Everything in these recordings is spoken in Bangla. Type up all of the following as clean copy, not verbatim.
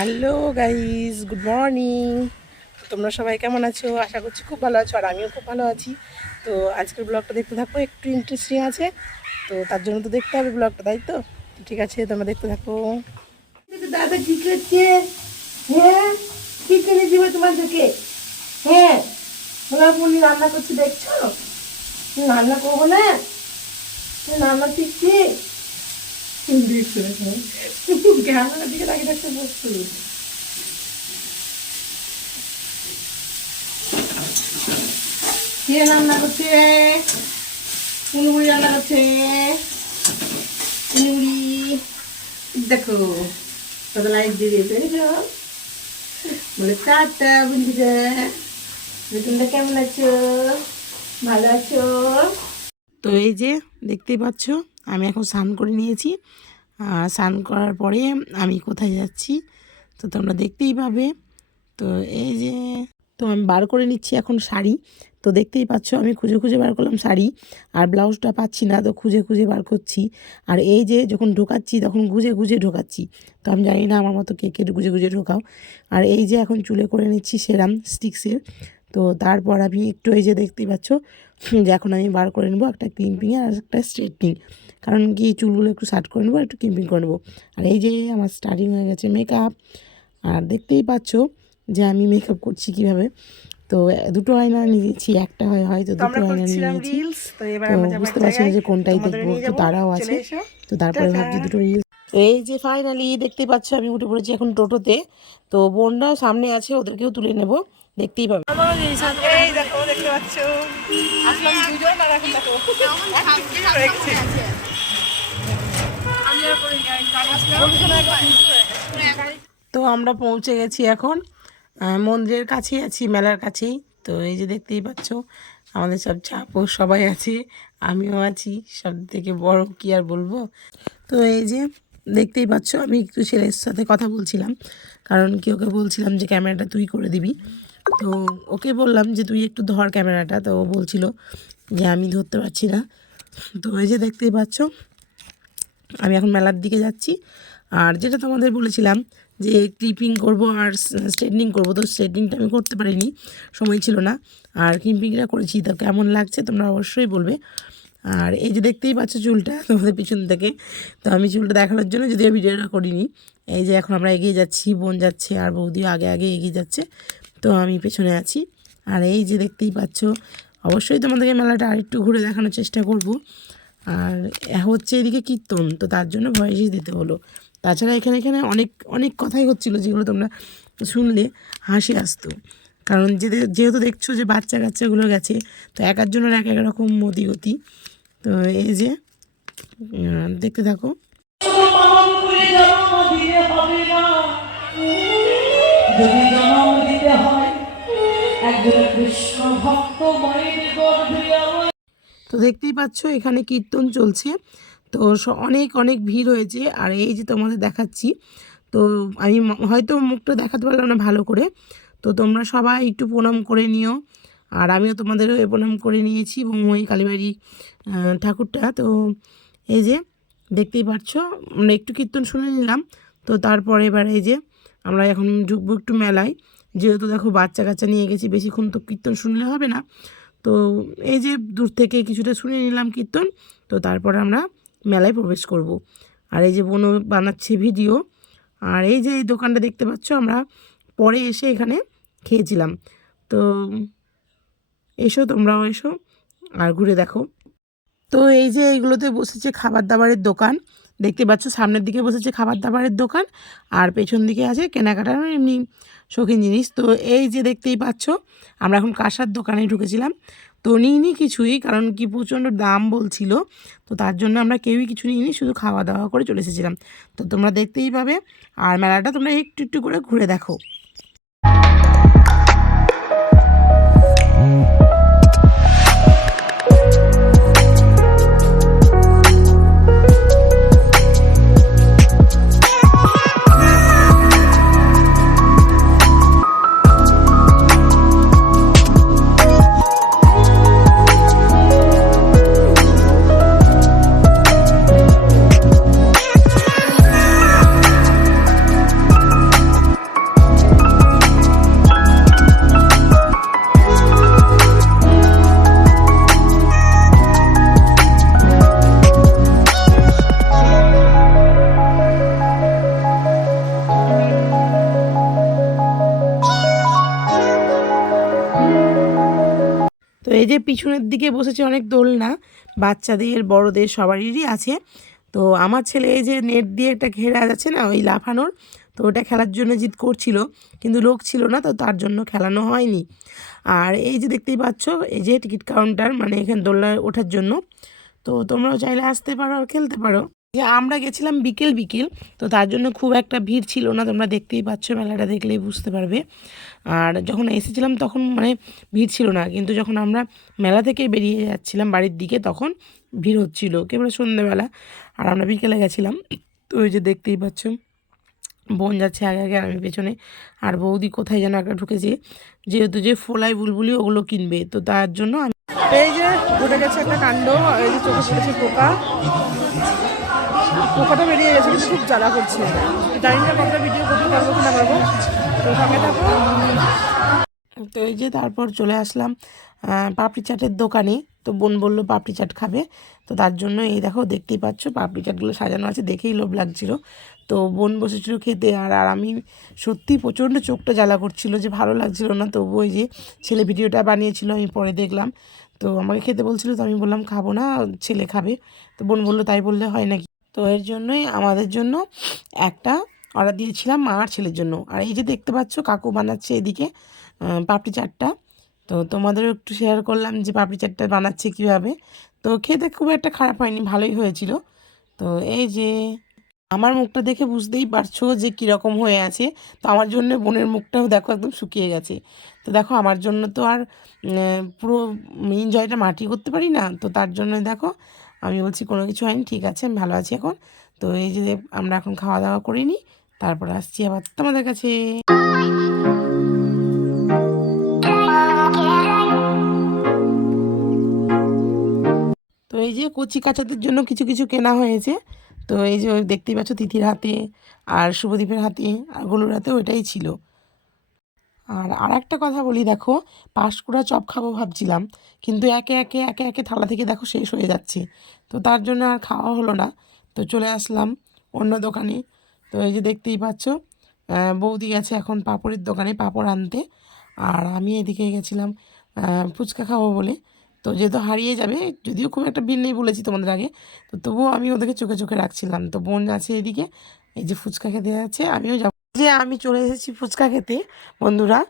Hello guys, good morning. তোমরা সবাই কেমন আছো? আশা করছি খুব ভালো আছো, আর আমিও খুব ভালো আছি। তো আজকের ব্লগটা দেখতে থাকো, একটু ইন্টারেস্টিং আছে, তো তার জন্য তো দেখতে হবে ব্লগটা, তাই তো? ঠিক আছে, তোমরা দেখতে থাকো। দাদা কি করছে? হ্যাঁ, কি করে দিব তোমাদেরকে? হ্যাঁ, মোলাপুলি রান্না করছি, দেখছো? রান্না করবো না, রান্না শিখছি। দেখছো ক্যামেরার দিকে তাকিয়ে থাকতে বসছো। কে রান্না করছে? মুড়ি রান্না করছে। মুড়ি দেখো, কত লাইট দিয়ে দিয়েছে, বলে টাটা বন্ধুরা। তোমরা কেমন আছো? ভালো আছো? তো এই যে দেখতেই পাচ্ছ, আমি এখন স্নান করে নিয়েছি। আর স্নান করার পরে আমি কোথায় যাচ্ছি তো তোমরা দেখতেই পাবে। তো এই যে, তো আমি বার করে নিচ্ছি এখন শাড়ি। তো দেখতেই পাচ্ছ আমি খুঁজে খুঁজে বার করলাম শাড়ি, আর ব্লাউজটা পাচ্ছি না, তো খুঁজে খুঁজে বার করছি। আর এই যে যখন ঢোকাচ্ছি তখন গুজে গুজে ঢোকাচ্ছি। তো আমি জানি না আমার মতো কে কে গুজে গুজে ঢোকাও। আর এই যে এখন চুলে করে নিচ্ছি সেরাম স্টিক্সের। তো তারপর আমি একটু এই যে দেখতেই পাচ্ছ যে এখন আমি বার করে নেবো একটা ক্লিপিং আর একটা স্ট্রেটনিং, কারণ কি চুলগুলো একটু শার্ট করে নেবো, একটু ক্লিপিং করে নেবো। আর এই যে আমার স্টার্টিং হয়ে গেছে মেকআপ। আর দেখতেই পাচ্ছ যে আমি মেকআপ করছি কিভাবে। তো দুটো আয়না নিয়েছি, একটা হয় হয়তো দুটো আয়না নিয়েছি। তো বুঝতে পারছি না যে কোনটাই দেখবো, তো তারাও আছে। তো তারপরে ভাবছি দুটো রিলস। এই যে ফাইনালি দেখতেই পাচ্ছ আমি উঠে পড়েছি এখন টোটোতে। তো বোনরাও সামনে আছে, ওদেরকেও তুলে নেব, দেখতেই পাবে। এই দেখো, দেখতে পাচ্ছ আসলাম দুজন, আর এখন দেখো তো আমরা পৌঁছে গেছি এখন, মন্দিরের কাছেই আছি, মেলার কাছেই। তো এই যে দেখতেই পাচ্ছ আমাদের সব চাপও সবাই আছে, আমিও আছি, সব থেকে বড় কি আর বলবো। তো এই যে দেখতেই পাচ্ছ আমি একটু ছেলের সাথে কথা বলছিলাম, কারণ কি ওকে বলছিলাম যে ক্যামেরাটা তুই করে দিবি। তো ওকে বললাম যে তুই একটু ধর ক্যামেরাটা, তো ও বলছিল যে আমি ধরতে পারছি না। তো এই যে দেখতেই পাচ্ছ আমি এখন মেলার দিকে যাচ্ছি। আর যেটা তোমাদের বলেছিলাম যে ক্লিপিং করব আর স্ট্রেটনিং করব, তো স্ট্রেটনিংটা আমি করতে পারিনি, সময় ছিল না। আর ক্লিপিংটা করেছি, তো কেমন লাগছে তোমরা অবশ্যই বলবে। আর এই যে দেখতেই পাচ্ছ চুলটা তোমাদের পিছন থেকে, তো আমি চুলটা দেখানোর জন্য যদিও ভিডিওটা করিনি। এই যে এখন আমরা এগিয়ে যাচ্ছি, বোন যাচ্ছে আর বৌদিও আগে আগে এগিয়ে যাচ্ছে, তো আমি পেছনে আছি। আর এই যে দেখতেই পাচ্ছ, অবশ্যই তোমাদেরকে মেলাটা আরেকটু ঘুরে দেখানোর চেষ্টা করব। আর হচ্ছে এদিকে কীর্তন, তো তার জন্য ভয়েসই দিতে হলো। তাছাড়া এখানে এখানে অনেক অনেক কথাই হচ্ছিলো, যেগুলো তোমরা শুনলে হাসি আসতো, কারণ যেহেতু দেখছো যে বাচ্চা কাচ্চাগুলো গেছে, তো এক একজনের এক এক রকম মতি গতি। তো এই যে দেখতে থাকো। যদি জন্ম দিতে হয় একজন কৃষ্ণ ভক্ত মায়ের গর্ভে। তো দেখতেই পাচ্ছ এখানে কীর্তন চলছে, তো অনেক অনেক ভিড় হয়েছে। আর এই যে তোমাদের দেখাচ্ছি, তো আমি হয়তো মুখটা দেখাতে পারলাম না ভালো করে, তো তোমরা সবাই একটু প্রণাম করে নিও। আর আমিও তোমাদেরও প্রণাম করে নিয়েছি, এবং ওই কালীবাড়ি ঠাকুরটা। তো এই যে দেখতেই পাচ্ছ আমরা একটু কীর্তন শুনে নিলাম। তো তারপরে এবার এই যে আমরা এখন ঢুকবো একটু মেলায়, যেহেতু দেখো বাচ্চা কাচ্চা নিয়ে গেছি, বেশিক্ষণ তো কীর্তন শুনলে হবে না। তো এই যে দূর থেকে কিছুটা শুনে নিলাম কীর্তন, তো তারপর আমরা মেলায় প্রবেশ করব। আর এই যে বোনও বানাচ্ছে ভিডিও। আর এই যে এই দোকানটা দেখতে পাচ্ছ, আমরা পরে এসে এখানে খেয়েছিলাম। তো এসো, তোমরাও এসো আর ঘুরে দেখো। তো এই যে এইগুলোতে বসেছে খাবার দাবারের দোকান, দেখতে পাচ্ছ সামনের দিকে বসেছে খাবার দাবারের দোকান, আর পেছন দিকে আছে কেনাকাটার এমনি শৌখিন জিনিস। তো এই যে দেখতেই পাচ্ছ আমরা এখন কাঁসার দোকানে ঢুকেছিলাম, তো নিইনি কিছুই, কারণ কি প্রচণ্ড দাম বলছিল, তো তার জন্য আমরা কেউই কিছু নিইনি, শুধু খাওয়া দাওয়া করে চলে এসেছিলাম। তো তোমরা দেখতেই পাবে, আর মেলাটা তোমরা একটু একটু করে ঘুরে দেখো। এই যে পিছনের দিকে বসেছে অনেক দোলনা, বাচ্চাদের বড়দের সবারই আছে। তো আমার ছেলে এই যে নেট দিয়ে একটা ঘেরা যাচ্ছে না ওই লাফানোর, তো ওটা খেলার জন্য জিদ করছিল, কিন্তু লোক ছিল না, তো তার জন্য খেলানো হয়নি। আর এই যে দেখতেই পাচ্ছ এই যে টিকিট কাউন্টার, মানে এখানে দোলনায় ওঠার জন্য। তো তোমরাও চাইলে আসতে পারো আর খেলতে পারো। যে আমরা গেছিলাম বিকেল বিকেল, তো তার জন্য খুব একটা ভিড় ছিল না, তোমরা দেখতেই পাচ্ছ, মেলাটা দেখলেই বুঝতে পারবে। আর যখন এসেছিলাম তখন মানে ভিড় ছিল না, কিন্তু যখন আমরা মেলা থেকে বেরিয়ে যাচ্ছিলাম বাড়ির দিকে তখন ভিড় হচ্ছিল একেবারে সন্ধ্যেবেলা। আর আমরা বিকেলে গেছিলাম। তো ওই যে দেখতেই পাচ্ছ বোন যাচ্ছে আগে আগে, আর আমি পেছনে। আর বৌদি কোথায় যেন একটা ঢুকেছে, যেহেতু যে ফোলাই বুলবুলি ওগুলো কিনবে, তো তার জন্য আমি এই যে ঘটে গেছে একটা কাণ্ড। এই যে চোখে পড়েছে পোকা, পোকাটা বেরিয়ে গেছে, কিন্তু খুব জ্বালা করছে। জানি না কতটা ভিডিও করতে পারবো কি না পারবো, তো সঙ্গে থাকো। তো এই যে তারপর চলে আসলাম পাপড়ি চাটের দোকানে। তো বোন বললো পাপড়ি চাট খাবে, তো তার জন্য এই দেখো দেখতেই পাচ্ছ পাপড়ি চাটগুলো সাজানো আছে, দেখেই লোভ লাগছিল। তো বোন বসেছিল খেতে, আর আর আমি সত্যি প্রচণ্ড চোখটা জ্বালা করছিল, যে ভালো লাগছিল না। তবু ওই যে ছেলে ভিডিওটা বানিয়েছিল, আমি পরে দেখলাম। তো আমাকে খেতে বলছিল, তো আমি বললাম খাবো না, ছেলে খাবে। তো বোন বললো তাই বললে হয় নাকি। তো এর জন্যই আমাদের জন্য একটা অর্ডার দিয়েছিলাম, মা আর ছেলের জন্য। আর এই যে দেখতে পাচ্ছ কাকু বানাচ্ছে এদিকে পাপড়ি চাটটা। তো তোমাদেরও একটু শেয়ার করলাম যে পাপড়ি চাটটা বানাচ্ছে কীভাবে। তো খেতে খুব একটা খারাপ হয়নি, ভালোই হয়েছিল। তো এই যে আমার মুখটা দেখে বুঝতেই পারছো যে কীরকম হয়ে আছে। তো আমার জন্য বোনের মুখটাও দেখো একদম শুকিয়ে গেছে। তো দেখো আমার জন্য তো আর পুরো এনজয়টা মাটি করতে পারি না, তো তার জন্য দেখো আমি বলছি কোনো কিছু হয়নি, ঠিক আছে, আমি ভালো আছি এখন। তো এই যে আমরা এখন খাওয়া দাওয়া করে নিই, তারপর আসছি আবার তোমাদের কাছে। তো এই যে কচি কাচাদের জন্য কিছু কিছু কেনা হয়েছে। তো এই যে ওই দেখতেই পাচ্ছ তিথির হাতে আর শুভদীপের হাতে আর গলুর হাতে ওইটাই ছিল। আর আরেকটা কথা বলি, দেখো পাঁশকুড়া চপ খাবো ভাবছিলাম, কিন্তু একে একে একে একে থালা থেকে দেখো শেষ হয়ে যাচ্ছে। তো তার জন্য আর খাওয়া হলো না। তো চলে আসলাম অন্য দোকানে। তো এই যে দেখতেই পাচ্ছ বৌদি গেছে এখন পাঁপড়ের দোকানে পাঁপড় আনতে, আর আমি এদিকে গেছিলাম ফুচকা খাবো বলে। তো যেহেতু হারিয়ে যাবে, যদিও খুব একটা ভিড় নেই বলেছি তোমাদের আগে, তো তবুও আমি ওদেরকে চোখে চোখে রাখছিলাম। তো বোন আছে এদিকে, এই যে ফুচকা খেতে যাচ্ছে, আমিও যাব। যে আমি চলে এসেছি ফুচকা খেতে বন্ধুরা।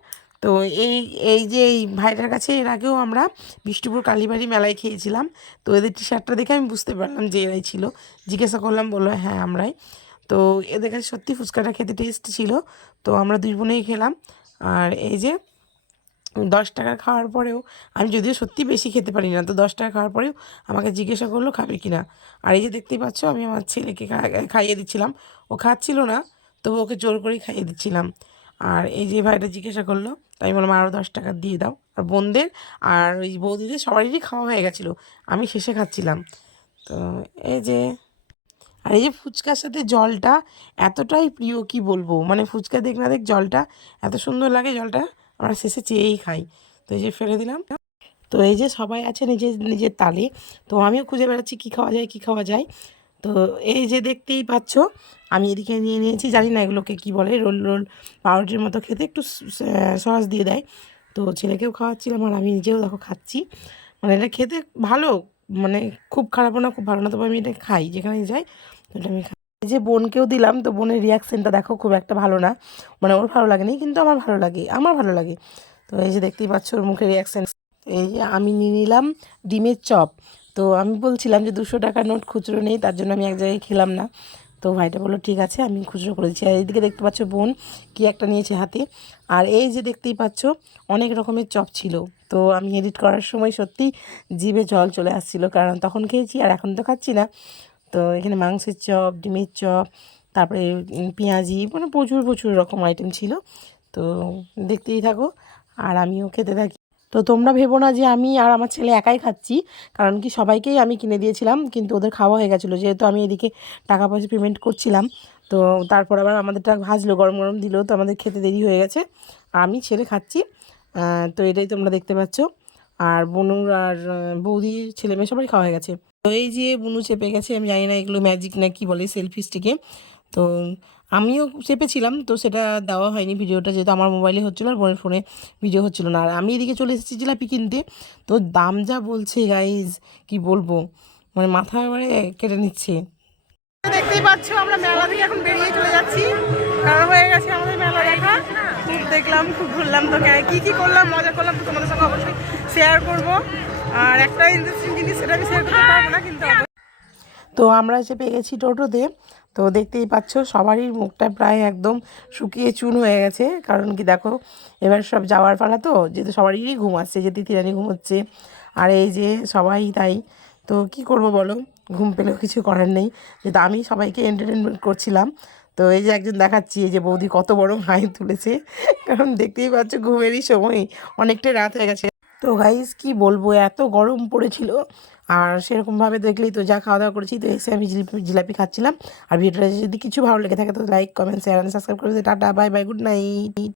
তো এই এই যে এই ভাইটার কাছে এর আগেও আমরা বিষ্ণুপুর কালীবাড়ি মেলায় খেয়েছিলাম। তো এদের টি শার্টটা দেখে আমি বুঝতে পারলাম যে এরাই ছিল। জিজ্ঞাসা করলাম, বললো হ্যাঁ আমরাই। তো এদের কাছে সত্যি ফুচকাটা খেতে টেস্ট ছিল। তো আমরা দুই বোনেই খেলাম। আর এই যে 10 টাকা খাওয়ার পরেও, আমি যদিও সত্যি বেশি খেতে পারি না, তো 10 টাকা খাওয়ার পরেও আমাকে জিজ্ঞাসা করলো খাবে কি না। আর এই যে দেখতেই পাচ্ছ আমি আমার ছেলেকে খাইয়ে দিচ্ছিলাম, ও খাচ্ছিল না, তবু ওকে জোর করেই খাইয়ে দিচ্ছিলাম। আর এই যে ভাইটা জিজ্ঞাসা করলো, তাই বললাম আরও 10 টাকা দিয়ে দাও। আর বোনদের আর ওই বৌদিদের সবারই খাওয়া হয়ে গেছিলো, আমি শেষে খাচ্ছিলাম। তো এই যে, আর এই যে ফুচকার সাথে জলটা এতটাই প্রিয় কি বলবো, মানে ফুচকা দেখ না দেখ জলটা এত সুন্দর লাগে, জলটা আমরা শেষে চেয়েই খাই। তো এই যে ফেলে দিলাম। তো এই যে সবাই আছে নিজের নিজের তালে, তো আমিও খুঁজে বেড়াচ্ছি কী খাওয়া যায় কী খাওয়া যায়। তো এই যে দেখতেই পাচ্ছ আমি এদিকে নিয়ে নিয়েছি, জানি না এগুলোকে কী বলে, রোল রোল পাউরুটির মতো খেতে, একটু সস দিয়ে দেয়। তো ছেলেকেও খাওয়াচ্ছিলাম আর আমি নিজেও দেখো খাচ্ছি। মানে এটা খেতে ভালো, মানে খুব খারাপও না খুব ভালো না, তবে আমি এটা খাই যেখানে যাই, তো এটা আমি খাই। এই যে বোনকেও দিলাম, তো বোনের রিয়াকশানটা দেখো খুব একটা ভালো না, মানে ওর ভালো লাগেনি, কিন্তু আমার ভালো লাগে, আমার ভালো লাগে। তো এই যে দেখতেই পাচ্ছ ওর মুখের রিয়াকশান। এই যে আমি নিয়ে নিলাম ডিমের চপ। তো আমি বলছিলাম যে 200 টাকার নোট খুচরো নেই, তার জন্য আমি এক জায়গায় খেলাম না। তো ভাইটা বললো ঠিক আছে আমি খুচরো করে দিচ্ছি। আর এইদিকে দেখতে পাচ্ছ বোন কি একটা নিয়েছে হাতে। আর এই যে দেখতেই পাচ্ছ অনেক রকমের চপ ছিল। তো আমি এডিট করার সময় সত্যি জিভে জল চলে আসছিল, কারণ তখন খেয়েছি আর এখন তো খাচ্ছি না। তো এখানে মাংসের চপ, ডিমের চপ, তারপরে পেঁয়াজি, মানে প্রচুর প্রচুর রকম আইটেম ছিল। তো দেখতেই থাকো আর আমিও খেতে থাকি। তো তোমরা ভেবো না যে আমি আর আমার ছেলে একাই খাচ্ছি, কারণ কি সবাইকেই আমি কিনে দিয়েছিলাম, কিন্তু ওদের খাওয়া হয়ে গেছিলো, যেহেতু আমি এদিকে টাকা পয়সা পেমেন্ট করছিলাম। তো তারপর আবার আমাদেরটা ভাজলো, গরম গরম দিল, তো আমাদের খেতে দেরি হয়ে গেছে, আমি ছেলে খাচ্ছি। তো এটাই তোমরা দেখতে পাচ্ছ। আর বনুর আর বৌদির ছেলে মেয়ে সবাই খাওয়া হয়ে গেছে। তো এই যে বুনু চেপে গেছে, আমি জানি না এগুলো ম্যাজিক না কি বলে, সেলফি স্টিকে। তো আমিও চেপেছিলাম, তো সেটা দেওয়া হয়নি ভিডিওটা, যেহেতু আমার মোবাইলে হচ্ছিলো আর বোনের ফোনে ভিডিও হচ্ছিলো না। আর আমি এদিকে চলে এসেছি জিলাপি কিনতে। তো দাম যা বলছে গাইজ, কি বলবো, মানে মাথা এবারে কেটে নিচ্ছে। দেখতেই পাচ্ছ আমরা মেলা থেকে এখন বেরিয়ে চলে যাচ্ছি, কারণ হয়ে গেছে আমাদের মেলা দেখা। খুব দেখলাম, খুব ঘুরলাম, তো কি কি করলাম, মজা করলাম তো তোমাদের সঙ্গে অবশ্যই শেয়ার করবো। আর একটা ইন্টারেস্টিং জিনিস, সেটা আমি শেয়ার করতে পারবো না কিন্তু। তো আমরা এসে পেয়ে গেছি টোটোতে। তো দেখতেই পাচ্ছ সবারই মুখটা প্রায় একদম শুকিয়ে চুন হয়ে গেছে, কারণ কি দেখো এবার সব যাওয়ার পালা, তো যেহেতু সবারই ঘুম আসছে, যে তিথিরানি ঘুমোচ্ছে আর এই যে সবাই তাই। তো কি করব বলো, ঘুম পেলেও কিছু করার নেই, যেহেতু আমি সবাইকে এন্টারটেনমেন্ট করছিলাম। তো এই যে একজন দেখাচ্ছি, এই যে বৌদি কত বড় হাই তুলেছে, কারণ দেখতেই পাচ্ছ ঘুমেরই সময়, অনেকটা রাত হয়ে গেছে। তো গাইস কি বলবো, এত গরম পড়েছিল, আর সেরকমভাবে দেখলেই তো যা খাওয়া দাওয়া করেছি। তো এসে আমি জিলাপি খাচ্ছিলাম। আর ভিডিওটা যদি কিছু ভালো লেগে থাকে তো লাইক কমেন্ট শেয়ার সাবস্ক্রাইব করে tata bye bye good night.